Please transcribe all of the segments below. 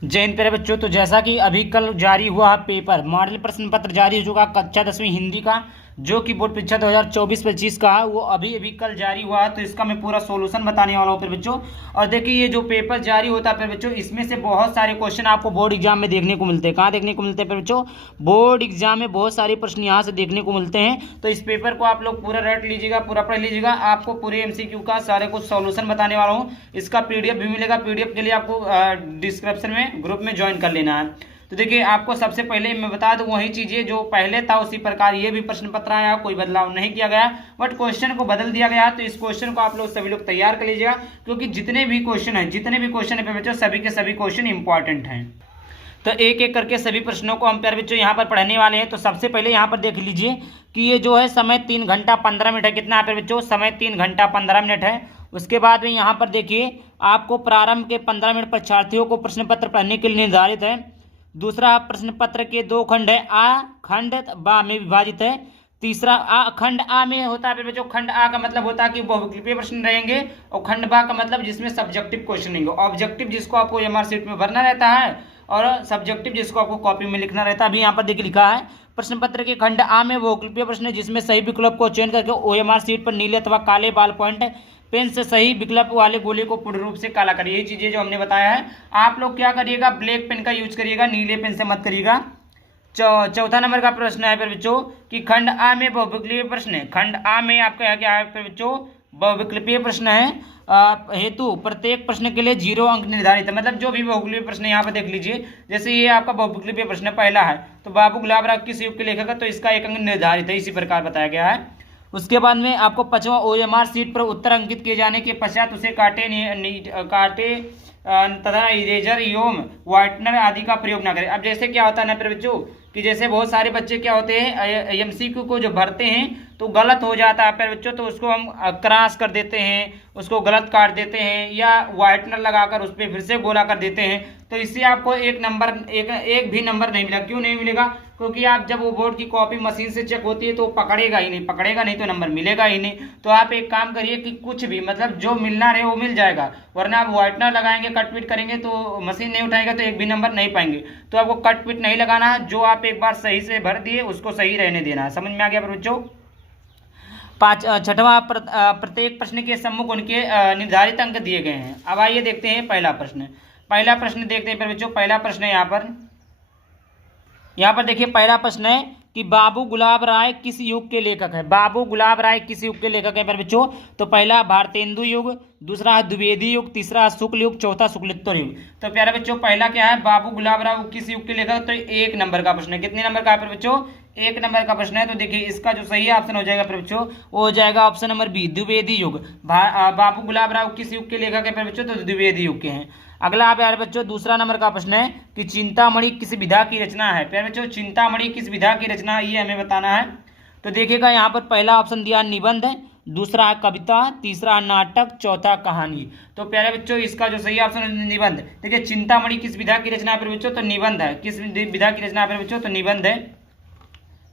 जय हिंद प्यारे बच्चों। तो जैसा कि अभी कल जारी हुआ पेपर मॉडल प्रश्न पत्र जारी हो चुका कक्षा 10वीं हिंदी का, जो कि बोर्ड परीक्षा 2024-25 का है, वो अभी अभी कल जारी हुआ है। तो इसका मैं पूरा सॉल्यूशन बताने वाला हूँ प्यारे बच्चों। और देखिए, ये जो पेपर जारी होता है प्यारे बच्चों, इसमें से बहुत सारे क्वेश्चन आपको बोर्ड एग्जाम में देखने को मिलते हैं। कहाँ देखने को मिलते हैं प्यारे बच्चों? बोर्ड एग्जाम में बहुत सारे प्रश्न यहाँ से देखने को मिलते हैं। तो इस पेपर को आप लोग पूरा रट लीजिएगा, पूरा पढ़ लीजिएगा। आपको पूरे MCQ का सारे कुछ सॉल्यूशन बताने वाला हूँ। इसका PDF भी मिलेगा। PDF के लिए आपको डिस्क्रिप्शन में ग्रुप में ज्वाइन कर लेना है। तो देखिए, आपको सबसे पहले मैं बता दूं, वही चीजें जो पहले था उसी प्रकार ये भी प्रश्न पत्र आया, कोई बदलाव नहीं किया गया, बट क्वेश्चन को बदल दिया गया। तो इस क्वेश्चन को आप लोग सभी लोग तैयार कर लीजिएगा, क्योंकि जितने भी क्वेश्चन है बच्चों, सभी के सभी क्वेश्चन इंपॉर्टेंट हैं। तो एक एक करके सभी प्रश्नों को हम प्यारे बच्चों यहाँ पर पढ़ने वाले हैं। तो सबसे पहले यहाँ पर देख लीजिए कि ये जो है समय 3 घंटा 15 मिनट है। कितना है प्यारे बच्चों? समय 3 घंटा 15 मिनट है। उसके बाद में यहाँ पर देखिए, आपको प्रारंभ के 15 मिनट परीक्षार्थियों को प्रश्न पत्र पढ़ने के लिए निर्धारित है। दूसरा, प्रश्न पत्र के 2 खंड है, आ खंड बा में विभाजित है। तीसरा, खंड आ में होता है बच्चों, खंड आ का मतलब होता है कि बहुविकल्पीय प्रश्न रहेंगे, और खंड बा का मतलब जिसमें सब्जेक्टिव क्वेश्चन रहेंगे। ऑब्जेक्टिव जिसको आपको MR शीट में भरना रहता है, और सब्जेक्टिव जिसको आपको कॉपी में लिखना रहता है। अभी यहाँ पर देखिए लिखा है, प्रश्न पत्र के खंड आ में बहुविकल्पीय प्रश्न जिसमें सही विकल्प को चयन करके OMR शीट पर नीले अथवा काले बाल पॉइंट पेन से सही विकल्प वाले गोले को पूर्ण रूप से काला करिए। यही चीजें जो हमने बताया है। आप लोग क्या करिएगा, ब्लैक पेन का यूज करिएगा, नीले पेन से मत करिएगा। चौथा नंबर का प्रश्न है फिर बच्चों कि खंड आ में बहुविकल्पीय प्रश्न है। खंड आ में आपका क्या है फिर बच्चों? बहुविकल्पीय प्रश्न है। हेतु प्रत्येक प्रश्न के लिए 0 अंक निर्धारित है। मतलब जो भी बहुविकल्पीय प्रश्न है, यहाँ पर देख लीजिए, जैसे ये आपका बहुविकल्पीय प्रश्न पहला है, तो बाबू गुलाब राव किस युग के लेखक है, तो इसका 1 अंक निर्धारित है। इसी प्रकार बताया गया है। उसके बाद में आपको 5वां OMR शीट पर उत्तर अंकित किए जाने के पश्चात उसे काटे तथा इरेजर एवं व्हाइटनर आदि का प्रयोग ना करें। अब जैसे क्या होता है ना प्यारे बच्चों, कि जैसे बहुत सारे बच्चे क्या होते हैं, MCQ को जो भरते हैं तो गलत हो जाता है प्यारे बच्चों, तो उसको हम क्रॉस कर देते हैं, उसको गलत काट देते हैं, या व्हाइटनर लगाकर उस पर फिर से गोला कर देते हैं। तो इससे आपको एक भी नंबर नहीं मिला। क्यों नहीं मिलेगा? क्योंकि आप जब वो बोर्ड की कॉपी मशीन से चेक होती है तो पकड़ेगा ही नहीं तो नंबर मिलेगा ही नहीं। तो आप एक काम करिए कि कुछ भी मतलब जो मिलना रहे वो मिल जाएगा, वरना आप व्हाइटनर लगाएंगे, कट पीट करेंगे तो मशीन नहीं उठाएगा, तो एक भी नंबर नहीं पाएंगे। तो आपको कट पीट नहीं लगाना है, जो आप एक बार सही से भर दिए उसको सही रहने देना है। समझ में आ गया बच्चों? छठवां, प्रत्येक प्रश्न के सम्मुख उनके निर्धारित अंक दिए गए हैं। अब आइए देखते हैं पहला प्रश्न देखते हैं बच्चों। पहला प्रश्न है यहाँ पर देखिए, पहला प्रश्न है कि बाबू गुलाब राय किस युग के लेखक है। बाबू गुलाब राय किस युग के लेखक है बच्चों? तो पहला भारतेंदु युग, दूसरा है द्विवेदी युग, तीसरा शुक्ल युग, चौथा शुक्लोत्तर युग। तो प्यारे बच्चों, पहला क्या है, बाबू गुलाब राय किस युग के लेखक? तो 1 नंबर का प्रश्न है। कितने नंबर का है बच्चों? 1 नंबर का प्रश्न है। तो देखिए, इसका जो सही ऑप्शन हो जाएगा बच्चों, वो हो जाएगा ऑप्शन नंबर बी, द्विवेदी युग। बाबू गुलाब राव किस युग के लेखक है बच्चों? तो द्विवेदी युग के हैं। अगला प्यारे बच्चों, दूसरा नंबर का प्रश्न है कि चिंतामणि किस विधा की रचना है। प्यारे बच्चों, चिंतामणि किस विधा की रचना है, ये हमें बताना है। तो देखिएगा, यहाँ पर पहला ऑप्शन दिया निबंध, दूसरा है कविता, तीसरा नाटक, चौथा कहानी। तो प्यारे बच्चों, इसका जो सही ऑप्शन है निबंध। देखिए, चिंतामणि किस विधा की रचना है प्यारे बच्चों? तो निबंध है। किस विधा की रचना है प्यारे बच्चों? तो निबंध है।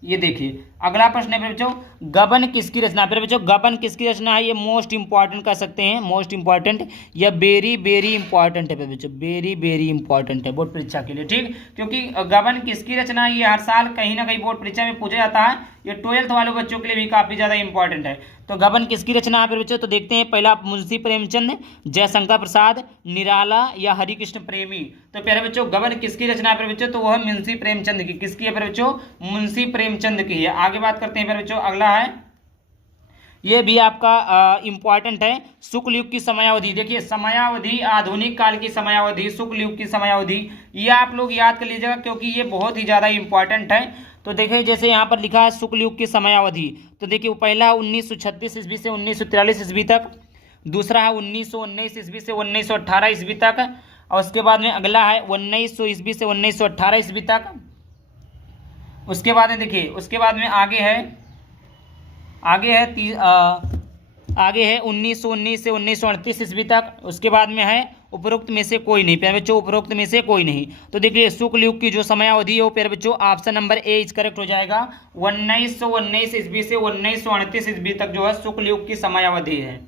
ये देखिए, अगला प्रश्न है बच्चों, गबन किसकी रचना है बच्चों? गबन किसकी रचना है? ये मोस्ट इंपॉर्टेंट कह सकते हैं, मोस्ट इंपॉर्टेंट या वेरी वेरी इंपॉर्टेंट है बच्चों, वेरी वेरी इंपॉर्टेंट है बोर्ड परीक्षा के लिए। ठीक, क्योंकि गबन किसकी रचना है, ये हर साल कहीं ना कहीं बोर्ड परीक्षा में पूछा जाता है। ये 12th वाले बच्चों के लिए भी काफी ज्यादा इंपॉर्टेंट है। तो गबन किसकी रचना है बच्चों? तो देखते हैं, पहला मुंशी प्रेमचंद, जयशंकर प्रसाद, निराला या हरिकृष्ण प्रेमी। तो प्यारे बच्चों, गबन किसकी रचना है बच्चों? तो वह मुंशी प्रेमचंद की। किसकी है बच्चों? मुंशी प्रेमचंद की है। आगे बात करते हैं बच्चों, अगला है, ये भी आपका इंपॉर्टेंट है, शुक्ल युग की समयावधि। देखिए, समयावधि, आधुनिक काल की समयावधि, शुक्ल युग की समयावधि, ये आप लोग याद कर लीजिएगा, क्योंकि ये बहुत ही ज्यादा इंपॉर्टेंट है। तो देखिए, जैसे यहाँ पर लिखा है शुक्ल युग की समयावधि, तो देखिए पहला 1936 ईस्वी से 1943 ईस्वी तक, दूसरा है 1919 ईस्वी से 1918 ईस्वी तक, और उसके बाद में अगला है 1900 ईस्वी से 1918 ईस्वी तक। उसके बाद में देखिए, उसके बाद में आगे है 1919 से 1938 ईस्वी तक। उसके बाद में है उपरोक्त में से कोई नहीं। प्यारे बच्चों, उपरोक्त में से कोई नहीं। तो देखिए, शुक्ल युग की जो समयावधि है वो प्यारे बच्चों option number A is correct हो जाएगा। 1919 ईस्वी से 1938 ईस्वी तक जो है शुक्ल युग की समयावधि है।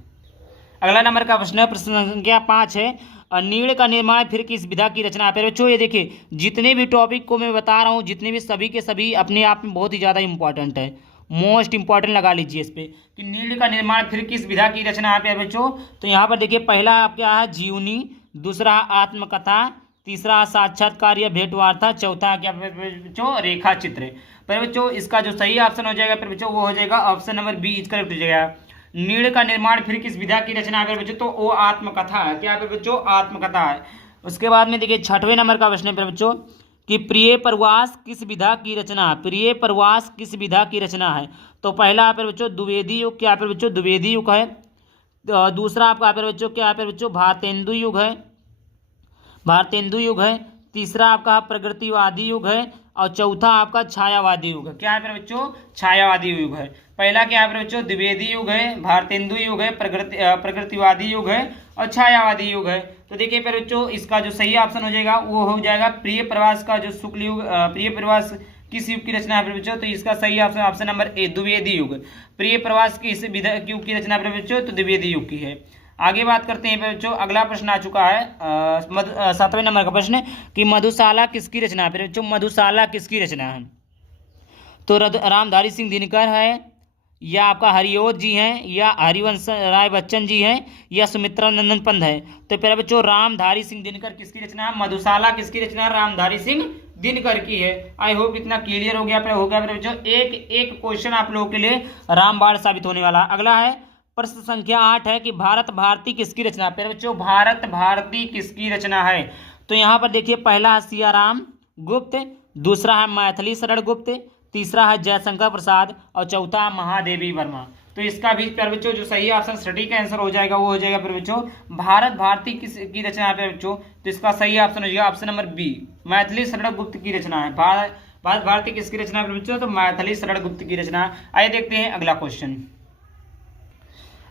अगला नंबर का प्रश्न है, प्रश्न संख्या 5 है, और नीड़ का निर्माण फिर किस विधा की रचना है। फिर बच्चों ये देखिए, जितने भी टॉपिक को मैं बता रहा हूँ, जितने भी सभी के सभी अपने आप में बहुत ही ज़्यादा इंपॉर्टेंट है, मोस्ट इंपॉर्टेंट लगा लीजिए इस पे कि नीड़ का निर्माण फिर किस विधा की रचना है प्यारे बच्चों। तो यहाँ पर देखिए, पहला आपका है जीवनी, दूसरा आत्मकथा, तीसरा साक्षात्कार या भेंटवार्ता, चौथा क्या बच्चों रेखा चित्र। पर बच्चों इसका जो सही ऑप्शन हो जाएगा फिर बच्चों वो हो जाएगा option number B is correct हो जाएगा। नीड़ का निर्माण फिर किस विधा की रचना है बच्चों, तो वो आत्मकथा है। क्या है बच्चों, आत्मकथा है। उसके बाद में देखिए 6वें नंबर का प्रश्न है बच्चों कि प्रिय प्रवास किस विधा की रचना है। प्रिय प्रवास किस विधा की रचना है। तो पहला है बच्चों द्विवेदी युग, क्या है बच्चों द्विवेदी युग है। दूसरा आपका है बच्चों क्या है बच्चों भारतेंदु युग है, भारतेंदु युग है। तीसरा आपका प्रगतिवादी युग है और चौथा आपका छायावादी युग है। क्या है बच्चों, छायावादी युग है। पहला क्या है बच्चों द्विवेदी युग है, भारतेंदु युग है, प्रगतिवादी युग है और छायावादी युग है। तो देखिए फिर बच्चों इसका जो सही ऑप्शन हो जाएगा वो हो जाएगा प्रिय प्रवास का जो शुक्ल युग, प्रिय प्रवास किस युग की रचना है बच्चों, तो इसका सही option option number A Dwivedi युग। प्रिय प्रवास किस युग की रचना है बच्चों, तो द्विवेदी युग की है। आगे बात करते हैं बच्चों, अगला प्रश्न आ चुका है 7वें नंबर का प्रश्न कि मधुशाला किसकी रचना है। बच्चों मधुशाला किसकी रचना है। तो रामधारी सिंह दिनकर है, या आपका हरिओत जी हैं, या हरिवंश राय बच्चन जी हैं, या सुमित्रा नंदन पंत है। तो फिर बच्चों रामधारी सिंह दिनकर किसकी रचना है, मधुशाला किसकी रचना है, रामधारी सिंह दिनकर की है। आई होप इतना क्लियर हो गया बच्चों। एक क्वेश्चन आप लोगों के लिए रामबाण साबित होने वाला। अगला है प्रश्न संख्या 8 है कि भारत भारती किसकी रचना है। फिर बच्चों भारत भारती किसकी रचना है। तो यहाँ पर देखिए, पहला है सियाराम गुप्त, दूसरा है मैथिली शरण गुप्त, तीसरा है जयशंकर प्रसाद और चौथा है महादेवी वर्मा। तो इसका भी प्यारे बच्चों जो सही ऑप्शन सटीक आंसर हो जाएगा वो हो जाएगा प्यारे बच्चों भारत भारती की रचना है प्यारे बच्चों। तो इसका सही ऑप्शन हो जाएगा option number B Maithili Sharan Gupt की रचना है। भारत भारती किसकी रचना है प्यारे बच्चों, तो मैथिली शरण गुप्त की रचना है। आइए देखते हैं अगला क्वेश्चन।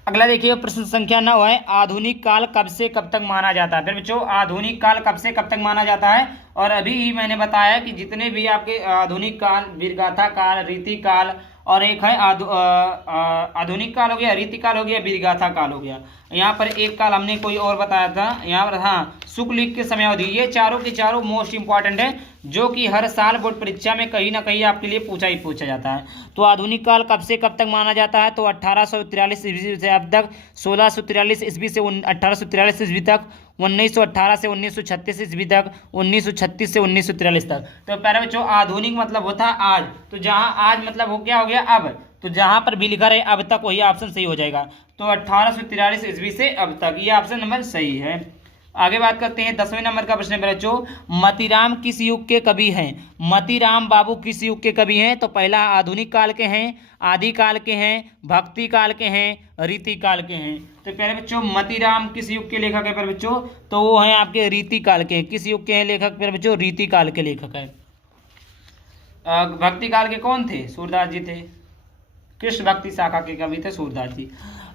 अगला देखिए प्रश्न संख्या 9 है आधुनिक काल कब से कब तक माना जाता है। फिर बच्चों आधुनिक काल कब से कब तक माना जाता है, और अभी ही मैंने बताया कि जितने भी आपके आधुनिक काल, वीरगाथा काल, रीति काल और एक है आधुनिक काल हो गया, रीति काल हो गया, वीरगाथा काल हो गया। यहाँ पर एक काल हमने कोई और बताया था, यहाँ पर हाँ शुक्ल युग की समयावधि। ये चारों के चारों मोस्ट इंपॉर्टेंट है जो कि हर साल बोर्ड परीक्षा में कहीं ना कहीं आपके लिए पूछा जाता है। तो आधुनिक काल कब से कब तक माना जाता है, तो 1843 ईस्वी से अब तक, 1643 ईस्वी से 1843 ईस्वी तक, 1918 से 1936 ईस्वी तक, 1936 से 1943 तक। तो प्यारे बच्चों आधुनिक मतलब होता है आज, तो जहाँ आज मतलब हो क्या हो गया अब, तो जहाँ पर भी लिखा रहे अब तक वही ऑप्शन सही हो जाएगा। तो 1843 ईस्वी से अब तक ये ऑप्शन नंबर सही है। आगे बात करते हैं 10वें नंबर का प्रश्न है बच्चों मतीराम किस युग के कवि हैं। मतीराम बाबू किस युग के कवि हैं, तो पहला आधुनिक काल के हैं, आदि काल के हैं, भक्ति काल के हैं, रीति काल के हैं। तो प्यारे बच्चों मतीराम किस युग के लेखक है प्यारे बच्चों, तो वो हैं आपके रीति काल के। किस युग के हैं लेखक प्यारे बच्चों, रीति काल के लेखक है। भक्ति काल के कौन थे, सूरदास जी थे, कृष्ण भक्ति शाखा के कवि थे सूरदास जी।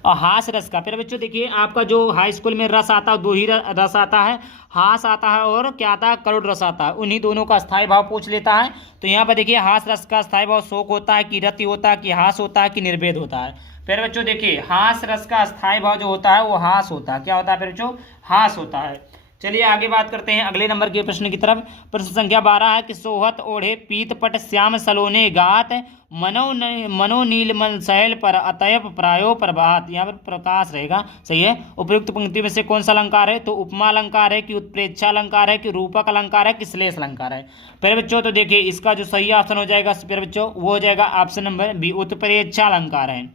और हास रस का फिर बच्चों देखिए आपका जो हाई स्कूल में रस आता है, दो ही रस आता है, हास आता है और क्या आता है, करुण रस आता है। उन्हीं दोनों का स्थायी भाव पूछ लेता है। तो यहाँ पर देखिए हास रस का स्थायी भाव शोक होता है कि रति होता है कि हास होता है कि निर्वेद होता है। फिर बच्चों देखिए हास रस का स्थायी भाव जो होता है वो हास होता है। क्या होता है फिर बच्चों, हास होता है। चलिए आगे बात करते हैं अगले नंबर के प्रश्न की तरफ। प्रश्न संख्या 12 है कि सोहत ओढ़े पीत पट श्याम सलोने गात मनो नीलमल शैल पर अतयप प्रायो प्रभात। यहाँ पर प्रकाश रहेगा, सही है। उपयुक्त पंक्ति में से कौन सा अलंकार है, तो उपमा अलंकार है कि उत्प्रेक्षा अलंकार है कि रूपक अलंकार है कि श्लेष अलंकार है। फिर बच्चों तो देखिए इसका जो सही ऑप्शन हो जाएगा फिर बच्चों वो हो जाएगा ऑप्शन नंबर बी उत्प्रेक्षा अलंकार है।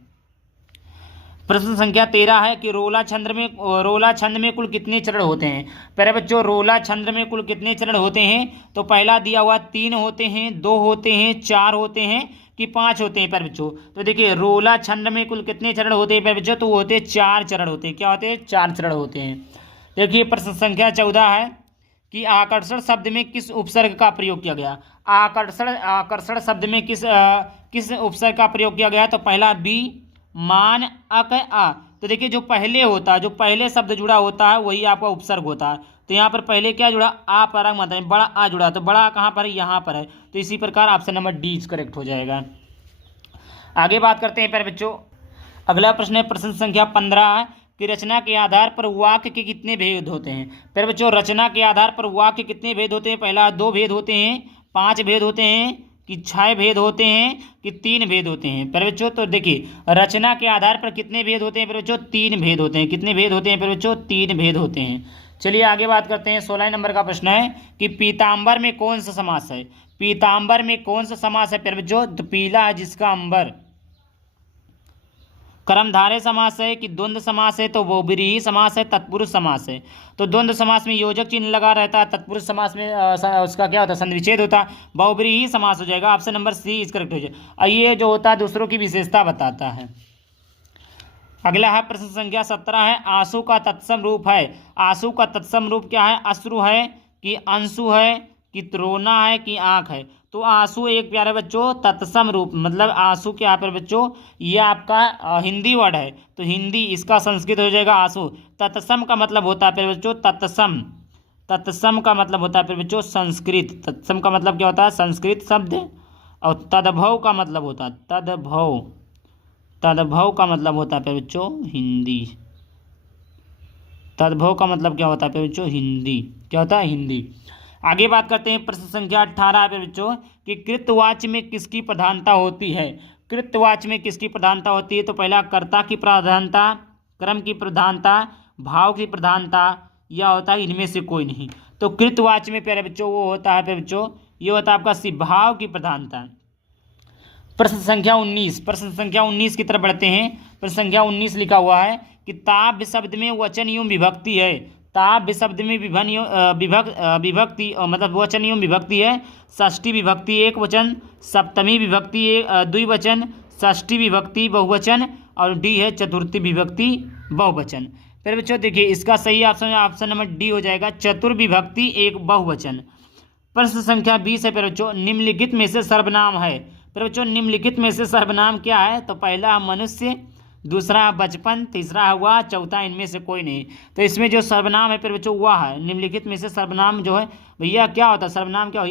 प्रश्न संख्या 13 है कि रोला छंद में कुल कितने चरण होते हैं। पहले बच्चों रोला छंद में कुल कितने चरण होते हैं, तो पहला दिया हुआ 3 होते हैं, 2 होते हैं, 4 होते हैं कि 5 होते हैं। पर बच्चों तो देखिए रोला छंद में कुल कितने चरण होते हैं पर बच्चों, तो वो होते हैं 4 चरण होते हैं। क्या होते हैं, 4 चरण होते हैं। देखिए प्रश्न संख्या 14 है कि आकर्षण शब्द में किस उपसर्ग का प्रयोग किया गया। आकर्षण शब्द में किस उपसर्ग का प्रयोग किया गया, तो पहला बी मान अक आ। तो देखिए जो पहले होता है, जो पहले शब्द जुड़ा होता है वही आपका उपसर्ग होता है। तो यहाँ पर पहले क्या जुड़ा, आ पर मतलब बड़ा आ जुड़ा, तो बड़ा कहाँ पर है, यहाँ पर है। तो इसी प्रकार ऑप्शन नंबर डी करेक्ट हो जाएगा। आगे बात करते हैं प्यारे बच्चों अगला प्रश्न है प्रश्न संख्या 15 है कि रचना के आधार पर वाक्य के कितने भेद होते हैं। फिर बच्चों रचना के आधार पर वाक्य कितने भेद होते हैं। पहला 2 भेद होते हैं, 5 भेद होते हैं, कि 6 भेद होते हैं, कि 3 भेद होते हैं। पर बच्चों तो देखिए रचना के आधार पर कितने भेद होते हैं। पर बच्चों 3 भेद होते हैं। कितने भेद होते हैं। पर बच्चों 3 भेद होते हैं। चलिए आगे बात करते हैं। 16 नंबर का प्रश्न है कि पीताम्बर में कौन सा समास है। पीताम्बर में कौन सा समास है। पर बच्चों तो पीला है जिसका अंबर। कर्मधारय समास है कि द्वंद्व समास है, तो बहुब्रीहि समास है, तत्पुरुष समास है। तो द्वंद्व समास में योजक चिन्ह लगा रहता है, तत्पुरुष समास में उसका क्या होता है, संधिविच्छेद होता है। बहुब्रीहि समास हो जाएगा। Option number C is correct हो जाएगा। और ये जो होता है दूसरों की विशेषता बताता है। अगला है प्रश्न संख्या 17 है, आंसू का तत्सम रूप है। आंसू का तत्सम रूप क्या है। अश्रु है कि अंशु है कि त्रोना है कि आंख है। तो आंसू एक प्यारे बच्चों तत्सम रूप, मतलब आंसू क्या है बच्चों, ये आपका हिंदी वर्ड है, तो हिंदी इसका संस्कृत हो जाएगा आंसू। तत्सम का मतलब होता है प्यारे बच्चों तत्सम। तत्सम का मतलब होता है प्यारे बच्चों संस्कृत। तत्सम का मतलब क्या होता है, संस्कृत शब्द। और तद्भव का मतलब होता है तद्भव। तद्भव का मतलब होता है प्यारे बच्चों हिंदी। तद्भव का मतलब क्या होता है प्यारे बच्चों, हिंदी। क्या होता है, हिंदी। आगे बात करते हैं प्रश्न संख्या 18 है बच्चों कि कृतवाच्य में किसकी प्रधानता होती है। कृतवाच्य में किसकी प्रधानता होती है। तो पहला कर्ता की प्रधानता, क्रम की प्रधानता, भाव की प्रधानता, या होता है इनमें से कोई नहीं। तो कृतवाच्य में प्यारे बच्चों वो होता है प्यारे बच्चों, ये होता है आपका सी भाव की प्रधानता। प्रश्न संख्या 19, प्रश्न संख्या 19 की तरफ बढ़ते हैं। प्रश्न संख्या 19 लिखा हुआ है कि ताव्य शब्द में वचन एवं विभक्ति है। ताव्य शब्द में विभक्ति मतलब वचन एवं विभक्ति है। षष्ठी विभक्ति एक वचन, सप्तमी विभक्ति द्विवचन, षष्ठी विभक्ति बहुवचन, और डी है चतुर्थी विभक्ति बहुवचन। फिर बच्चों देखिए इसका सही ऑप्शन नंबर डी हो जाएगा, चतुर्विभक्ति एक बहुवचन। प्रश्न संख्या 20 है फिर बच्चों, निम्नलिखित में से सर्वनाम है। फिर बच्चों निम्नलिखित में से सर्वनाम क्या है। तो पहला मनुष्य, दूसरा बचपन, तीसरा हुआ, चौथा इनमें से कोई नहीं। तो इसमें जो सर्वनाम है फिर बच्चों वह है निम्नलिखित में से सर्वनाम जो है भैया क्या होता है। सर्वनाम क्या हो,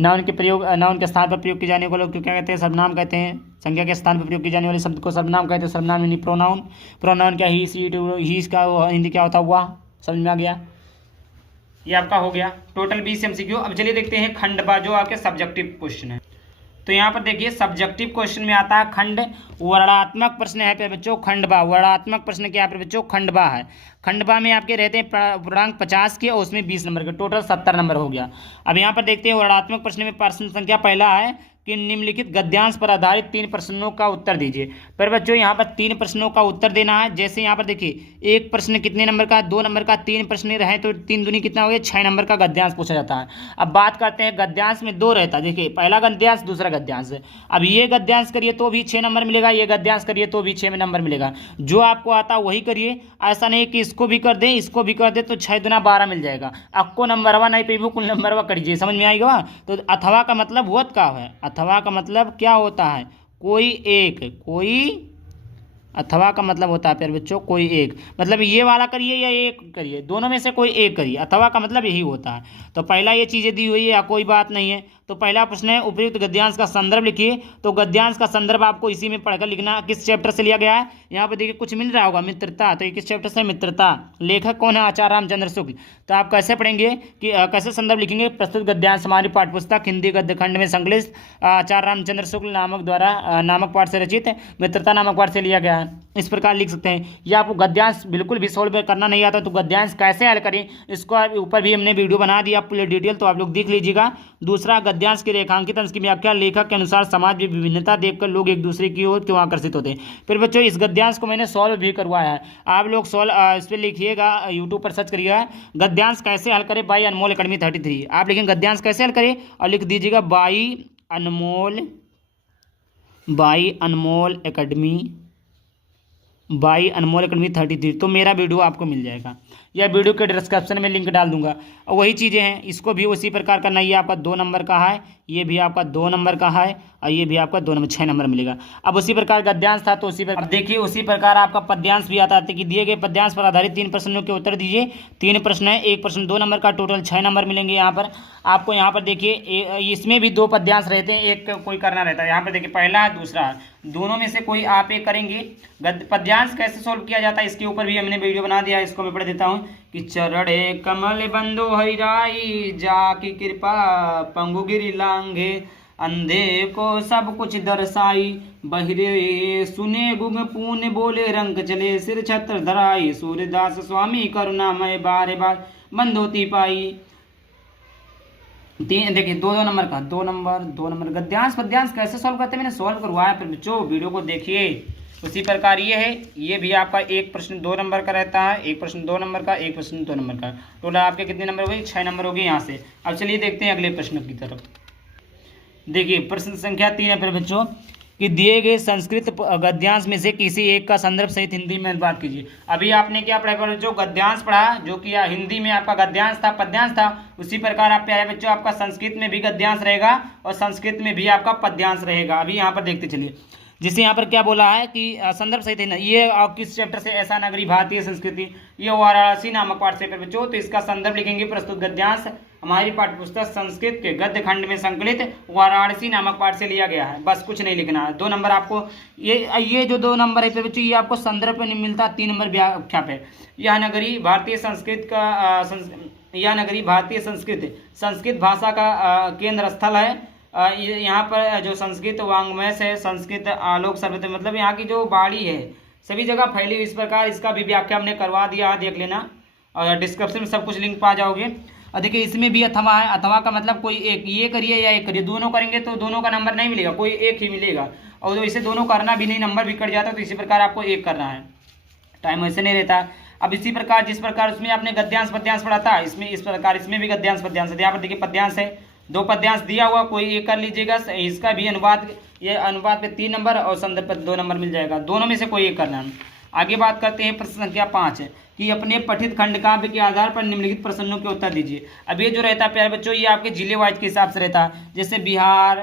नाउन के प्रयोग, नाउन के स्थान पर प्रयोग किए जाने को लोग क्यों क्या कहते हैं, सर्वनाम कहते हैं। संज्ञा के स्थान पर प्रयोग किए जाने वाले शब्द को सर्वनाम कहते हैं। सर्वनाम यानी प्रोनाउन। प्रोनाउन क्या, ही सी ही, इसका हिंदी क्या होता हुआ, समझ में आ गया। ये आपका हो गया टोटल 20 MCQ। अब चलिए देखते हैं खंडबा जो आपके सब्जेक्टिव क्वेश्चन है। तो यहाँ पर देखिए सब्जेक्टिव क्वेश्चन में आता है खंड वर्णात्मक प्रश्न है पे बच्चों खंडबा। वर्णात्मक प्रश्न क्या है बच्चों, खंडबा है। खंडबा में आपके रहते हैं पूर्णांक 50 के और उसमें 20 नंबर के, टोटल 70 नंबर हो गया। अब यहाँ पर देखते हैं वर्णात्मक प्रश्न में प्रश्न संख्या पहला है कि निम्नलिखित गद्यांश पर आधारित 3 प्रश्नों का उत्तर दीजिए। पर बच्चों यहाँ पर 3 प्रश्नों का उत्तर देना है। जैसे यहाँ पर देखिए एक प्रश्न कितने नंबर का, 2 नंबर का, 3 प्रश्न रहे तो 3 दूनी कितना हो गया, 6 नंबर का गद्यांश पूछा जाता है। अब बात करते हैं गद्यांश में 2 रहता है। देखिए पहला गद्यांश, दूसरा गद्यांश। अब ये गद्यांश करिए तो भी 6 नंबर मिलेगा, ये गद्यांश करिए तो भी 6 नंबर मिलेगा। जो आपको आता वही करिए, ऐसा नहीं कि इसको भी कर दें इसको भी कर दे तो 6 दूना 12 मिल जाएगा। आपको नंबरवा नहीं पेबू कुल नंबरवा करिए, समझ में आएगा। तो अथवा का मतलब हुआ का है, अथवा का मतलब क्या होता है, कोई एक, कोई अथवा का मतलब होता है प्यारे बच्चों कोई एक, मतलब ये वाला करिए या एक करिए, दोनों में से कोई एक करिए। अथवा का मतलब यही होता है। तो पहला ये चीज़ें दी हुई है या कोई बात नहीं है। तो पहला प्रश्न है उपयुक्त गद्यांश का संदर्भ लिखिए। तो गद्यांश का संदर्भ आपको इसी में पढ़कर लिखना। किस चैप्टर से लिया गया है, यहाँ पर देखिए कुछ मिल रहा होगा मित्रता। तो किस चैप्टर से, मित्रता। लेखक कौन है, आचार्य रामचंद्र शुक्ल। तो आप कैसे पढ़ेंगे कि कैसे संदर्भ लिखेंगे, प्रस्तुत गद्यांश हमारी पाठ्यपुस्तक हिंदी गद्य खंड में संकलित आचार्य रामचंद्र शुक्ल नामक पाठ से रचित मित्रता नामक पाठ से लिया गया है। इस प्रकार लिख सकते हैं। या आपको गद्यांश बिल्कुल भी सॉल्व करना नहीं आता तो गद्यांश कैसे हल करें, इसको ऊपर भी हमने वीडियो बना दिया पूरी डिटेल, तो आप लोग देख लीजिएगा। दूसरा गद्यांश की रेखांकित अंश की व्याख्या, लेखक के अनुसार समाज में विभिन्नता देखकर लोग एक दूसरे की ओर क्यों आकर्षित होते हैं। फिर बच्चों इस गद्यांश को मैंने सॉल्व भी करवाया है, आप लोग सॉल्व इस पर लिखिएगा, यूट्यूब पर सर्च करिएगा गद्यांश कैसे हल करें बाई अनमोल एकेडमी 33। आप लिखेंगे गद्यांश कैसे हल करें और लिख दीजिएगा बाई अनमोल एकेडमी 33। तो मेरा वीडियो आपको मिल जाएगा, या वीडियो के डिस्क्रिप्शन में लिंक डाल दूंगा। और वही चीज़ें हैं, इसको भी उसी प्रकार करना। ये आपका 2 नंबर का है, ये भी आपका 2 नंबर का है, और ये भी आपका 2 नंबर 6 नंबर मिलेगा। अब उसी प्रकार गद्यांश था तो उसी प्रकार देखिए उसी प्रकार आपका पद्यांश भी आता है कि दिए गए पद्यांश पर आधारित 3 प्रश्नों के उत्तर दीजिए। 3 प्रश्न है, एक प्रश्न 2 नंबर का, टोटल 6 नंबर मिलेंगे। यहाँ पर आपको यहाँ पर देखिए इसमें भी 2 पद्यांश रहते हैं, एक कोई करना रहता है। यहाँ पर देखिए पहला है दूसरा, दोनों में से कोई आप एक करेंगे। पद्यांश कैसे सोल्व किया जाता है इसके ऊपर भी हमने वीडियो बना दिया है, इसको मैं पढ़ देता हूँ कि चरणे कमल बंधु हरिराई जाकी कृपा पंगु गिरि लांघे अंधे को सब कुछ दर्शाई बहिरे सुने गुंग पूने बोले रंग चले सिर छत्र धराई सूर्यदास स्वामी करुणामय बारे बार बंधोती पाई। तीन देखिए दो नंबर गद्यांश पद्यांश कैसे सॉल्व करते हैं मैंने सॉल्व करवाया, फिर बच्चों वीडियो को देखिए। उसी प्रकार ये है, ये भी आपका एक प्रश्न 2 नंबर का रहता है, एक प्रश्न 2 नंबर का, एक प्रश्न 2 नंबर का, टोटल आपके कितने नंबर हो गए 6 नंबर हो गए यहाँ से। अब चलिए देखते हैं अगले प्रश्न की तरफ। देखिए प्रश्न संख्या 3 है फिर बच्चों कि दिए गए संस्कृत गद्यांश में से किसी एक का संदर्भ सहित हिंदी में बात कीजिए। अभी आपने क्या पढ़ा, जो गद्यांश पढ़ा जो कि हिंदी में आपका गद्यांश था पद्यांश था, उसी प्रकार आप प्यारे बच्चों आपका संस्कृत में भी गद्यांश रहेगा और संस्कृत में भी आपका पद्यांश रहेगा। अभी यहाँ पर देखते चलिए, जिसे यहाँ पर क्या बोला है कि संदर्भ सहित ये किस चैप्टर से, ऐसा नगरी भारतीय संस्कृति, ये वाराणसी नामक पाठ से बच्चों। तो इसका संदर्भ लिखेंगे प्रस्तुत गद्यांश हमारी पाठ्यपुस्तक संस्कृत के गद्य खंड में संकलित वाराणसी नामक पाठ से लिया गया है, बस कुछ नहीं लिखना है। 2 नंबर आपको ये जो 2 नंबर है बच्चों ये आपको संदर्भ पे नहीं मिलता, 3 नंबर व्याख्या पे। यह नगरी भारतीय संस्कृत का यह नगरी भारतीय संस्कृत भाषा का केंद्र स्थल है। यहाँ पर जो संस्कृत वांग्मय है, संस्कृत आलोक सर्वत्र, मतलब यहाँ की जो बाड़ी है सभी जगह फैली हुई। इस प्रकार इसका भी व्याख्या हमने करवा दिया, देख लेना और डिस्क्रिप्शन में सब कुछ लिंक पा जाओगे। और देखिए इसमें भी अथवा है, अथवा का मतलब कोई एक, ये करिए या एक करिए, दोनों करेंगे तो दोनों का नंबर नहीं मिलेगा, कोई एक ही मिलेगा। और जो इसे दोनों करना भी नहीं, नंबर भी कट जाता है, तो इसी प्रकार आपको एक करना है, टाइम वैसे नहीं रहता। अब इसी प्रकार जिस प्रकार उसमें आपने गद्यांश पद्यांश पढ़ा था, इसमें इस प्रकार इसमें भी गद्यांश पद्यांश है। यहाँ पर देखिए पद्यांश है, 2 पद्यांश दिया हुआ, कोई एक कर लीजिएगा। इसका भी अनुवाद, ये अनुवाद पे 3 नंबर और संदर्भ पे 2 नंबर मिल जाएगा, दोनों में से कोई एक करना है। आगे बात करते हैं प्रश्न संख्या 5 कि अपने पठित खंडकाव्य के आधार पर निम्नलिखित प्रश्नों के उत्तर दीजिए। अब ये जो रहता है प्यारे बच्चों ये आपके जिले वाइज के हिसाब से रहता है, जैसे बिहार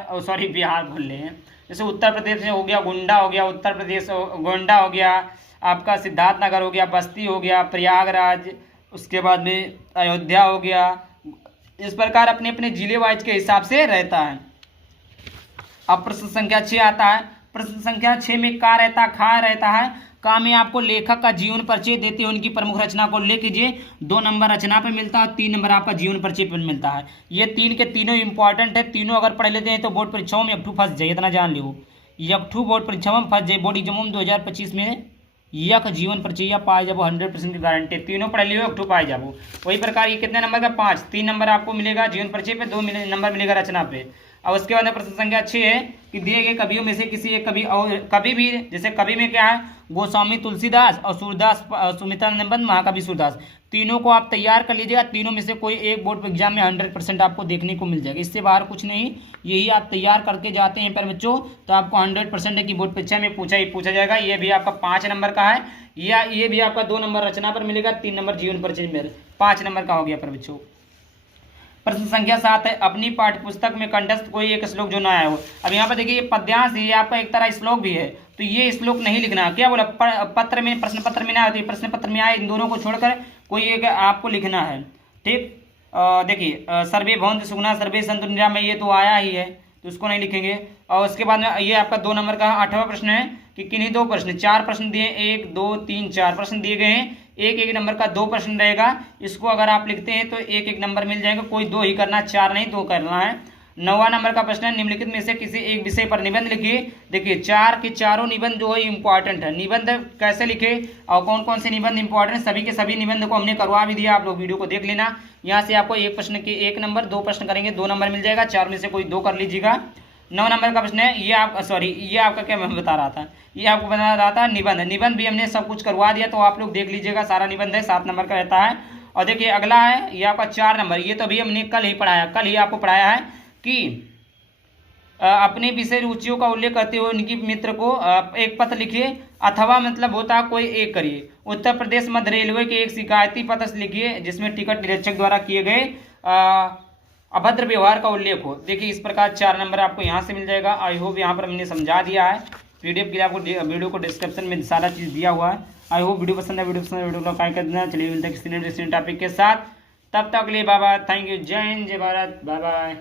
बोल रहे हैं, जैसे उत्तर प्रदेश में हो गया गोंडा हो गया, उत्तर प्रदेश गोंडा हो गया, आपका सिद्धार्थनगर हो गया, बस्ती हो गया, प्रयागराज, उसके बाद में अयोध्या हो गया। इस प्रकार अपने अपने जिले वाइज के हिसाब से रहता है। अब प्रश्न संख्या 6 आता है। प्रश्न संख्या 6 में का रहता है, खा रहता है। का में आपको लेखक का जीवन परिचय देते हैं, उनकी प्रमुख रचना को ले कीजिए। 2 नंबर रचना पे मिलता है, 3 नंबर आपका जीवन परिचय पे मिलता है। ये 3 के तीनों इंपॉर्टेंट है, तीनों अगर पढ़ लेते हैं तो बोर्ड परीक्षाओं में एकठू फंस जाए, इतना जान लो, एकठू बोर्ड परीक्षाओं में फंस जाए। बोर्ड एग्जाम 2025 में यक जीवन परिचय पाए जाबो 100% की गारंटी, तीनों पढ़ लियो एकठू पाए जाबो। वही प्रकार ये कितने नंबर का 5, 3 नंबर आपको मिलेगा जीवन परिचय पे, 2 नंबर मिलेगा रचना पे। और उसके बाद प्रश्न संख्या 6 है कि दिए गए कवियों में से किसी एक कवि और कवि भी, जैसे कवि में क्या है गोस्वामी तुलसीदास और सूरदास सुमित्रा निबंध महाकवि सूरदास, तीनों को आप तैयार कर लीजिएगा। तीनों में से कोई एक बोर्ड एग्जाम में 100% आपको देखने को मिल जाएगा, इससे बाहर कुछ नहीं। यही आप तैयार करके जाते हैं पर बच्चों तो आपको 100% है कि बोर्ड परीक्षा में पूछा जाएगा। ये भी आपका 5 नंबर का है, या ये भी आपका 2 नंबर रचना पर मिलेगा, 3 नंबर जीवन परिचय में, 5 नंबर का हो गया पर बच्चों। प्रश्न संख्या 7 है अपनी पाठ्यपुस्तक में कंठस्थ कोई एक श्लोक जो ना आया हो। अब यहाँ पर देखिए ये पद्यांश ये आपका एक तरह श्लोक भी है, तो ये श्लोक नहीं लिखना। क्या बोला पत्र में, प्रश्न पत्र में ना आती, प्रश्न पत्र में आए, इन दोनों को छोड़कर कोई एक आपको लिखना है, ठीक। देखिए सर्वे भवन्तु सुखिनः सर्वे सन्तु निरामया, ये तो आया ही है तो उसको नहीं लिखेंगे। और उसके बाद में ये आपका 2 नंबर का 8वां प्रश्न है कि किन्हीं 2 प्रश्न, 4 प्रश्न दिए, 1 2 3 4 प्रश्न दिए गए हैं, एक नंबर का 2 प्रश्न रहेगा। इसको अगर आप लिखते हैं तो एक नंबर मिल जाएगा, कोई 2 ही करना, 4 नहीं 2 करना है। 9वां नंबर का प्रश्न है निम्नलिखित में से किसी एक विषय पर निबंध लिखिए। देखिए 4 के चारों निबंध जो है इंपॉर्टेंट है। निबंध कैसे लिखे और कौन कौन से निबंध इंपॉर्टेंट, सभी के सभी निबंध को हमने करवा भी दिया, आप लोग वीडियो को देख लेना। यहाँ से आपको एक प्रश्न के 1 नंबर, 2 प्रश्न करेंगे 2 नंबर मिल जाएगा, 4 में से कोई 2 कर लीजिएगा। 9 नंबर का प्रश्न है, ये आपका क्या मैं बता रहा था, ये आपको बता रहा था निबंध भी हमने सब कुछ करवा दिया, तो आप लोग देख लीजिएगा, सारा निबंध है, 7 नंबर का रहता है। और देखिए अगला है ये आपका 4 नंबर, ये तो अभी हमने कल ही आपको पढ़ाया है कि अपने विषय रुचियों का उल्लेख करते हुए उनकी मित्र को एक पत्र लिखिए, अथवा मतलब होता है कोई एक करिए। उत्तर प्रदेश मध्य रेलवे के एक शिकायती पत्र लिखिए जिसमें टिकट निरीक्षक द्वारा किए गए अभद्र व्यवहार का उल्लेख हो। देखिए इस प्रकार 4 नंबर आपको यहाँ से मिल जाएगा। आई होप यहाँ पर हमने समझा दिया है, पीडीएफ के लिए आपको वीडियो को डिस्क्रिप्शन में सारा चीज़ दिया हुआ है। आई होप वीडियो पसंद है, वीडियो को लाइक कर देना। चलिए मिलते हैं किसी नए टॉपिक के साथ, तब तक के लिए बाय बाय, थैंक यू, जय हिंद, जय भारत, बाय बाय।